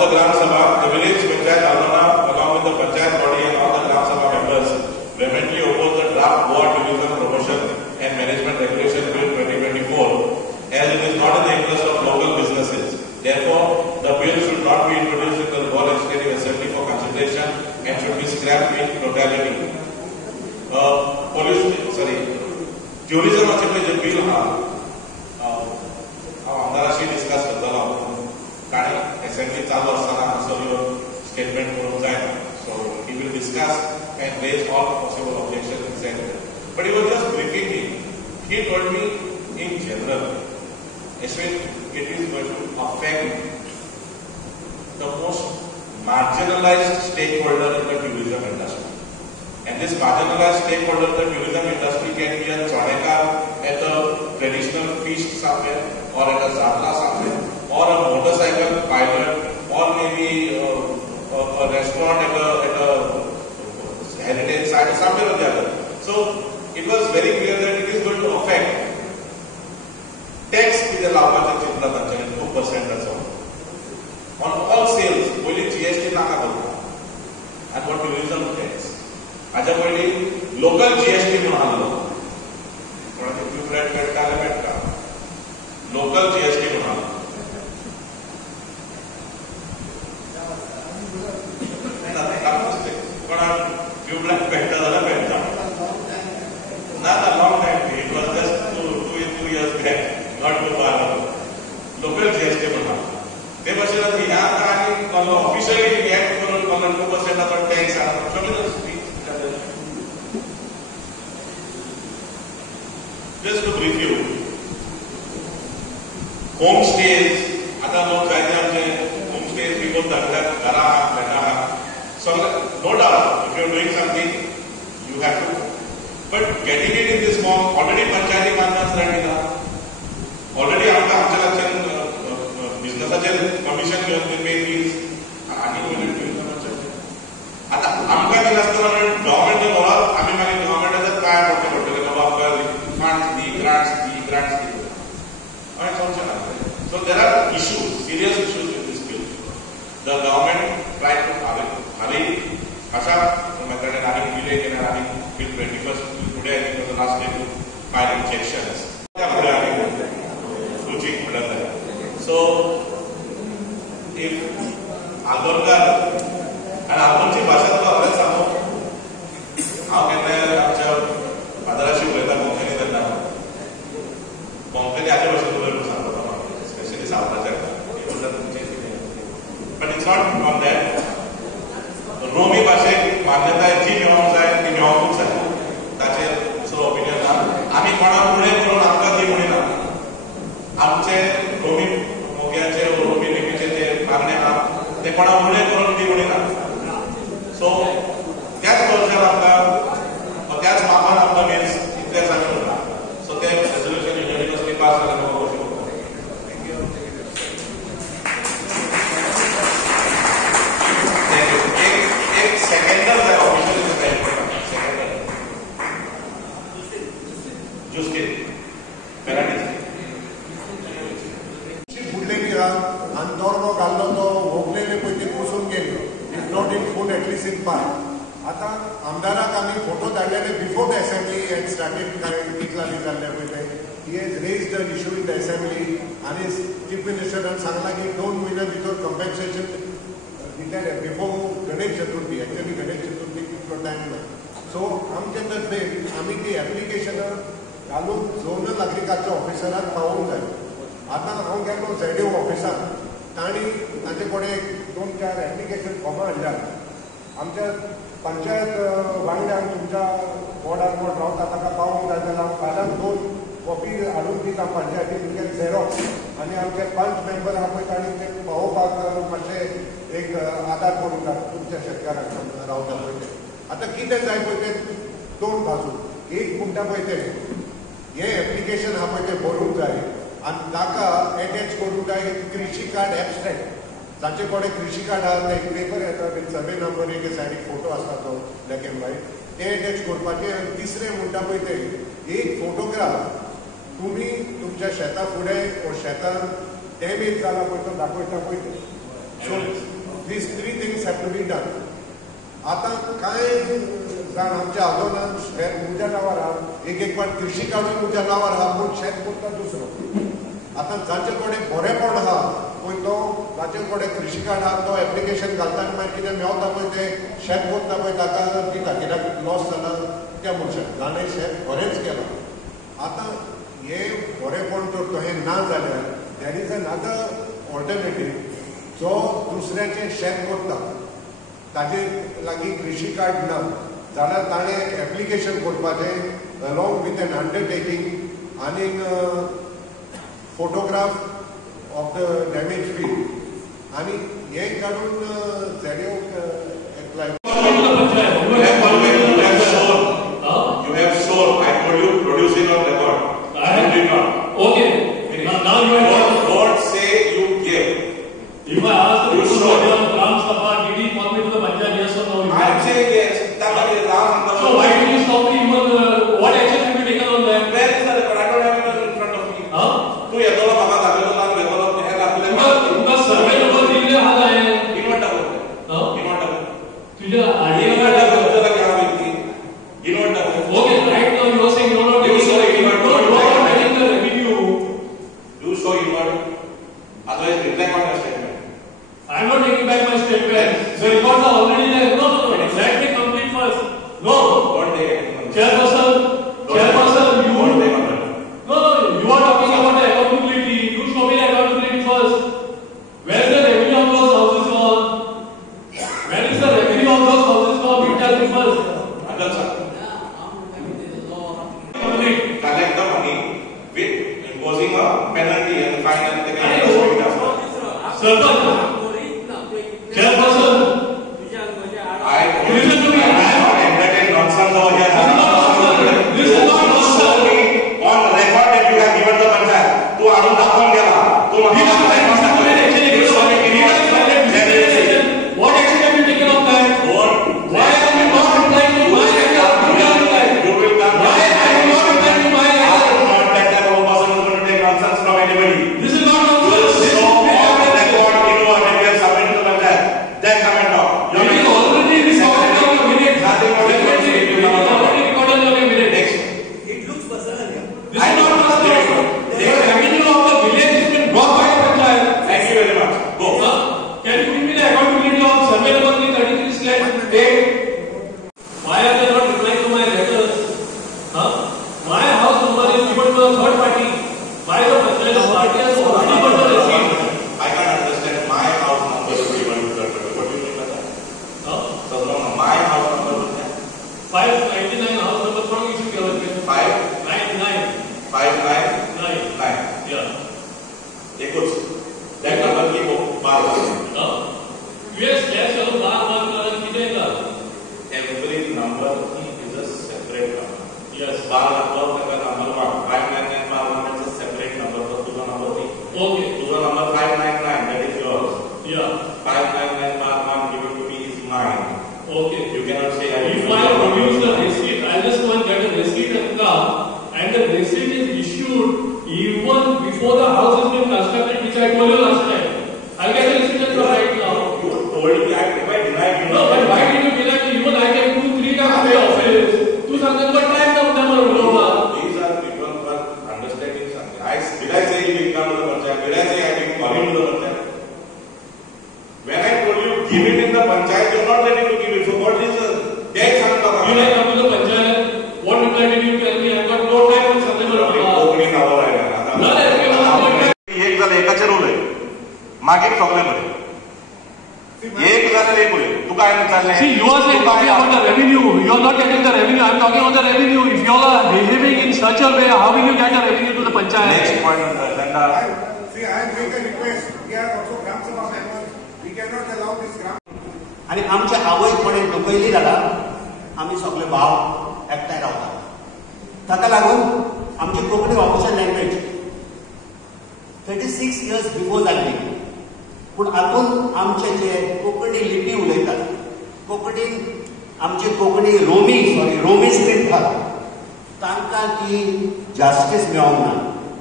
the Gram Sabha, the village Panchayat Aldona, along with the Panchayat body and all the Gram Sabha members, vehemently oppose the draft Goa Tourism Promotion and Management Regulation Bill 2024, as it is not in the interest of local businesses. Therefore, the bill should not be introduced in the Goa Legislative Assembly for consideration and should be scrapped in totality. Tourism J bill हा आमदाराशी discuss करतलो ताणी assembly चालू असताना असो statement करूंक जायना. So he will discuss and raise all possible objections in Senate. But he was just briefing me. He told me in general, Ashwin, it is going to affect the most marginalized stakeholder in the tourism industry. And this marginalized stakeholder in the tourism industry can be a chonekar at a traditional feast somewhere, or at a zatla somewhere, or a motorcycle pilot, or maybe a restaurant at a heritage site, or somewhere or the other. So it was very clear that it is going to affect tax कितें लावपाचें चिंतला तांच्यानी 2% on all sales. पयलीं GST नाका करता and what tourism tax. हाच्या पयलीं local GST म्हणून आसलो, कोणाचे फ्लॅट मेळटा जाल्यार मेळटा, लोकल GST म्हणून आसलो. कोणाक ट्यूबलाइट मेळटा जाल्यार मेळटा ना long time. It was just 2 years back, not too far. Local GST म्हणून ते भाशेन ह्या काळांनी ऑफिशियली रिएक्ट करून 2% tax Just to brief you, homestays, आता लोक जायते आमचे homestays people धाडल्यात घरा बेटा. So no doubt, if you are doing something, you have to. But getting it in this form, already पंचायती बांधकाम रेडी ना. Already आमच्या लक्षात बिझनेसाचे कमिशन घेऊन ते पे फीज आणि कोणी आता आमकां कितें आसता गव्हर्मेंट बोलात आमी मागीर गव्हर्मेंटाचे काय पडचे पडटले बाबा आमकां फंड्स दी ग्रांट्स दी अशें समजचें ना. So there are issues, serious issues with this bill. The government try to हालीं अशा मेथडीन आनी डिले केल्यार आनी bill 21st today I think the last day to file objections. त्या फुडें आमी रुचीक म्हणत जाय. सो इफ आगोरकार आणि आगोरची भाशा तुका खरेंच सांगू, हांव केन्नाय आमच्या फादराशी उलयता कोंकणी तेन्ना कोंकणी हाचे भाशेन उलयूंक सांगता म्हाका, स्पेशली सावथाच्या. But it's not on that. Romi भाशेक मान्यताय जी मेळोंक जाय ती मेळोंकूच जाय, ताचेर दुसरो ओपिनियन ना. आमी कोणाक उणें करून आमकां ती म्हणिना. आमचे रोमी मोग्याचे रोमी लिपीचे जे मागणे आहा ते कोणाक उणें करून ती म्हणिना. सो त्याच वर्षान आमकां त्याच मापान आमकां मिन्स इतलेंच आमी म्हणटा. सो ते रेजोल्युशन युनिवर्सिटी पास जालें म्हाका कशें करता. एक सेकंडर जाय ऑफिशियल सेकंडर जुस्के पेनाल्टी फुडले बी आहा आनी दोरलो घाल्लो तो व्हंकलेले पळय ते पुसून गेल्लो. If not in full at least in part. आता आमदाराक आमी फोटो धाडलेले before the assembly and started टिकलांनी जाल्ले पळय ते. He has raised an issue in the assembly आनी चीफ मिनिस्टरान सांगला की 2 म्हयन्या भितर कंपेन्सेशन दितले बिफोर गणेश चतुर्थी. एक्चुअली गणेश चतुर्थी तितलो टायम ना. सो आमचे तर्फे आमी ती एप्लिकेशनां घालून झोनल एग्रीकल्चर ऑफिसराक पावोवंक जाय. आतां हांव गेलो ZDO ऑफिसांत, तांणी ताचे कडेन 2-4 एप्लिकेशन फॉर्मां हाडल्यात. आमच्या पंचायत वांगड्यांक तुमच्या वॉर्डान कोण रावता ताका पावोवंक जाय जाल्यार हांव फाल्यां 2 कॉपी हाडून दिता पंचायतीन तुमचे झेरॉक्स. आनी आमचे 5 मेंबर आहा पळय तांणी ते पावोवपाक मातशें एक आदार करूंक जाय तुमच्या शेतकारांक रावता पळय ते. आतां कितें जाय पळय ते 2 बाजू. एक म्हणटा पळय ते हें एप्लिकेशन आहा पळय तें भरूंक जाय आनी ताका एटेच करूंक जाय कृषी कार्ड एब्स्ट्रॅक्ट. जाचे कडेन कृषी कार्ड आहा ते एक पेपर येता, सर्वे नंबर एक सायडीक फोटो आसता तो ब्लॅक एंड व्हायट, ते एटेच करपाचें. आनी तिसरें म्हणटा पळय ते एक फोटोग्राफ तुमी तुमच्या शेता फुडें शेतान डॅमेज जाला पळय तो दाखयता पळय ते. सो these three things have to be done. आता काय जाण आमच्या आदोलन शेत उज्या नावार आहा एक फावट कृषी काढून उज्या नावार आहा पूण शेत करता दुसरो. आता जाचे कडेन बरेपण आहा पळय तो जाचे कडेन कृषी कार्ड आहा तो एप्लिकेशन घालता आनी मागीर कितें मेवता पळय ते शेत करता पळय ताका दिता कित्याक लॉस जाला त्या मनशाक जाणें शेत बरेंच केलां. आता हे बरेपण जर तहें ना जाल्यार देर इज अनदर ऑल्टरनेटीव. जो दुसऱ्याचें शेत करता ताजे लागीं कृषी कार्ड ना जाल्यार ताणें एप्लिकेशन करपाचें अलॉंग विथ एन अंडरटेकींग आनी photograph of the damage field आनी हें काडून झेडिओ apply. You have shown. I told you produce it on record. You did not. Okay. Now you are. Don't say you gave. If I ask You the show. Ram Sabha, did he call me to the Panchayat? Yes or no? I am saying yes. That is Ram. So why did you stop me? What action have you taken on that? Where is the record? I don't have it in front of me. Huh? तू येतलो म्हाका दाखयलो ना वेगळो हे आपल्या तुमका survey number दिले हा काय? इनवट टाकू. Huh? इनवट टाकू. तुझ्या इनवट आडीवर टाकू तुला काय माहिती? इनवट टाकू. Okay, right now you are saying you are not You taking show the it, revenue. you are No, you are not not taking the revenue. You show inward. Otherwise reflect on your statement. I am not taking back my statement. The records are already there. No. Let me complete first. No. Don't take it. Chairperson, you. Don't take on that. No, you are talking about the accountability. You show me the accountability first. Where is the revenue of those houses gone? Where is the revenue of those houses gone? You tell me first. Andal sir. Complete. Collect the money with imposing a penalty and fine and they can Hey, show it after. Chairperson, I listen to me. I am not entertain nonsense over here. This is not nonsense. This is not nonsense. Show me on record that you have given the panchayat. तू आणून दाखवून गेला. तू He doesn't like Mr. Purohit actually. You show me He doesn't like Mr. Purohit action. What action have you taken on that? Don't. Why are you not replying to my letter? You will reply. You will come. Why are you not replying to my I letter? am not that type of a person who is going to take nonsense from anybody. This is not nonsense. This is So on preemptive. record, you know, and we have submitted to the panchayat. Then come and talk. It is already recorded on your minutes. Nothing more than Definitely, it is already recorded on your minutes. Next. It looks personal here. This is not personal. The revenue of the village has been brought by the panchayat. Thank you very much. Go. Can you give me the accountability of survey number 333/8? Why are they not replying to my letters? My house number is given to a third party. Why the panchayat party has already got the receipt? I can't understand my house number is given to third party. What do you mean by that? So no, my house number is 599 house number from issue के वजह 599 599 yeah एक कुछ that number की वो बार US cash चलो बार कर कितने का every number is a separate number. yes bar number का number 599 bar number is a separate number. तो दूसरा number भी okay दूसरा number 599 that is yours. yeah 599 bar one given to me is mine. okay You cannot say if I produce the receipt I just want to get a receipt and come and the receipt is issued even before the house has been constructed which I told you last time I'll get the receipt and come right now You told me I denied you. no but why did you deny me even I came 2-3 times to the office तू सांगते but time ना उधर मर बोलूँगा These are people who are understanding something. Did I say you will come to the panchayat? Did I say I will call you to the panchayat? When I told you give it in the panchayat, you are not ready to give it. So what is the date? you like come to the panchayat what reply did you tell me I got no time to सांगते मर कोकणी नावावर आहे ना आता. एक झालं एकाचे role आहे मागे प्रॉब्लेम आहे एक झालं एक बोले तू काय चाललंय See, you are saying talking about the revenue. You are not getting the revenue. I am talking about the revenue. If you all are behaving in such a way, how will you get the revenue to the panchayat? Next point on the agenda. See, I am making a request. We are also Gram Sabha members. We cannot allow this Gram. आणि आमच्या आवय कोणी दुखयली जाल्यार आमी सगळे भाव एकठांय रावतात. ताका लागून आमची Konkani official language 36 years before जाल्ली पूण हातून आमचे जे कोंकणी लिपी उलयतात कोंकणीन आमची कोंकणी रोमी स्क्रिप्ट आसा तांकां ती जस्टीस मेळोंक ना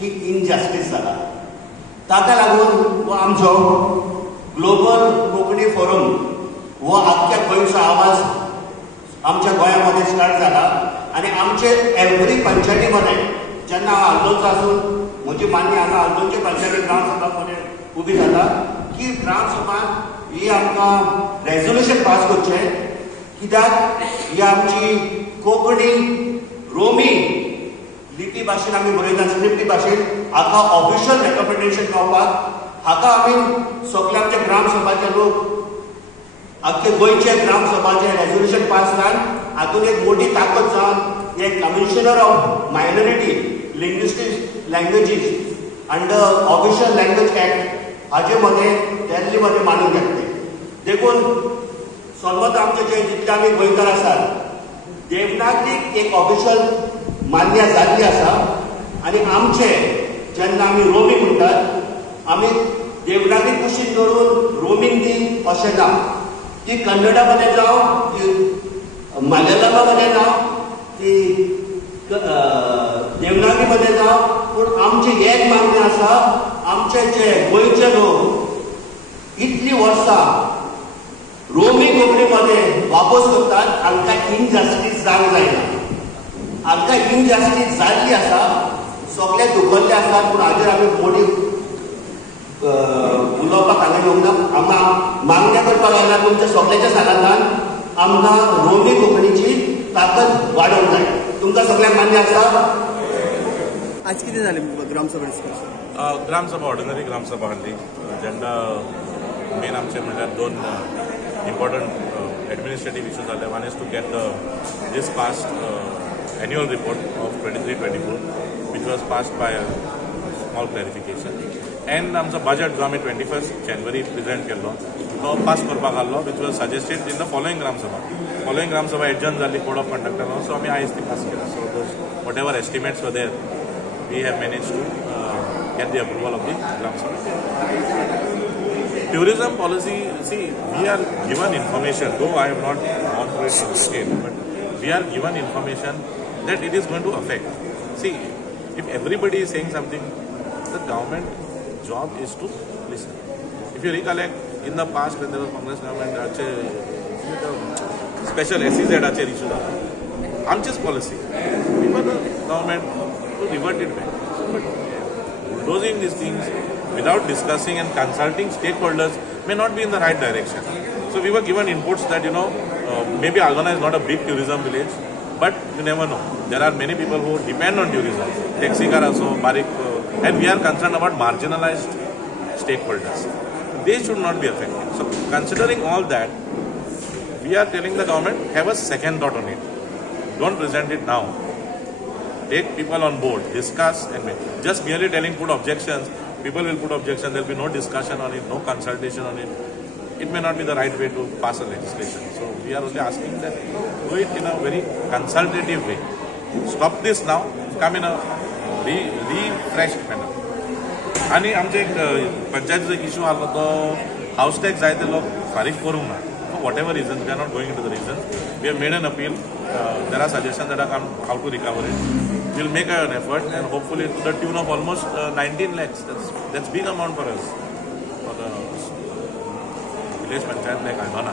ती इनजस्टीस जाला ताका लागून हो आमचो ग्लोबल कोंकणी फोरम हो आख्ख्या गोंयचो आवाज आमच्या गोंयामध्ये स्टार्ट जाला आणि आमचे एव्हरी पंचायतीमध्ये जेन्ना हांव आल्दोंचो आसून म्हजी मान्य हांगा आल्दोंचे पंचायती ग्रामसभामध्ये उबी जाता की ग्रामसभान ही आमकां रेझोल्युशन पास करचें कित्याक ही आमची कोंकणी रोमी लिपी भाशेन आमी बरयता स्क्रिप्टी भाशेन हाका ऑफिशियल रेकमेंडेशन मेळपाक हाका आमी सगळे आमचे ग्रामसभाचे लोक आख्खे गोंयचे ग्रामसभाचे रेझोल्युशन पास जावन हातूंत एक मोठी ताकद जावन एक commissioner of minority linguistic languages under official language act हाचे मध्ये दिल्लीमध्ये मांडून घेतले देखून समज आमचे जे जितले आमी गोंयकार आसात देवनागरीक एक ऑफिशियल मान्य जाल्ली आसा आनी आमचे जेन्ना आमी रोमी म्हणटात आमी देवनागरी कुशीन धरून रोमींग दी अशें ना ती कन्नडामध्ये जावं ती मल्याळमामध्ये जावं ती देवनागरीमध्ये जावं पूण आमची एक मागणी आसा आमचे जे गोंयचे लोक इतली वर्सां रोमी कोंकणीमध्ये वापस करतात हांकां इनजस्टीस जावंक जायना हांकां इनजस्टीस जाल्ली आसा सगळे दुखल्ले आसात पूण हाजेर आमी मोठी उलोवपाक हांगा येवंक ना आमकां मागण्या करपाक आयला तुमच्या सगळ्याच्या सांगातान आमकां रोमी कोंकणीची ताकद वाडोवंक जाय तुमकां सगळ्यांक मान्य आसा आज कितें जालें ग्रामसभा डिस्कशन ग्रामसभा ऑर्डिनरी ग्रामसभा आहली जेन्ना मेन आमचे म्हणल्यार दोन इम्पॉर्टंट एडमिनिस्ट्रेटिव्ह इश्यूज जाले one is to get this past annual report of 23-24 which was passed by a small clarification and आमचो बजेट जो आमी 21st January प्रेजेंट केल्लो तो पास करपाक आहलो which was suggested in the following Gramsabha adjourn जाल्ली code of conductor so आमी आयज ती पास केला सो those whatever estimates were there we have managed to get the approval of the Gram Sabha. Tourism policy, see, we are given information, though I have not gone through it in detail, but we are given information that it is going to affect. See, if everybody is saying something, the government job is to listen. If you recollect, in the past when there was Congress government, special SEZ issue, amchis policy, we were the government to revert it back. But bulldozing these things without discussing and consulting stakeholders may not be in the right direction. So we were given inputs that, maybe Algona is not a big tourism village, but you never know. There are many people who depend on tourism. Taxi car also, Barik, and we are concerned about marginalized stakeholders. They should not be affected. So considering all that, we are telling the government, have a second thought on it. Don't present it now. Take people on board, discuss, and just merely telling put objections, people will put objections, there will be no discussion on it, no consultation on it. It may not be the right way to pass a legislation. So we are only asking that do it in a very consultative way. Stop this now, come in a refreshed manner. आणि आमचे एक पंचायतीचो issue आलो तो house tax जाय ते लोक फारीक करूंक ना. For whatever reasons, we are not going into the reasons. We have made an appeal. There are suggestions that are come how to recover it. We'll make an effort and hopefully to the tune of almost 19 lakhs. That's big amount for us. For the village panchayat like Algona,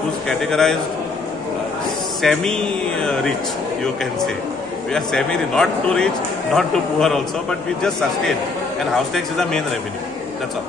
who's categorized semi-rich, you can say. We are semi-rich, not too rich, not too poor also, but we just sustain. And house tax is the main revenue. That's all.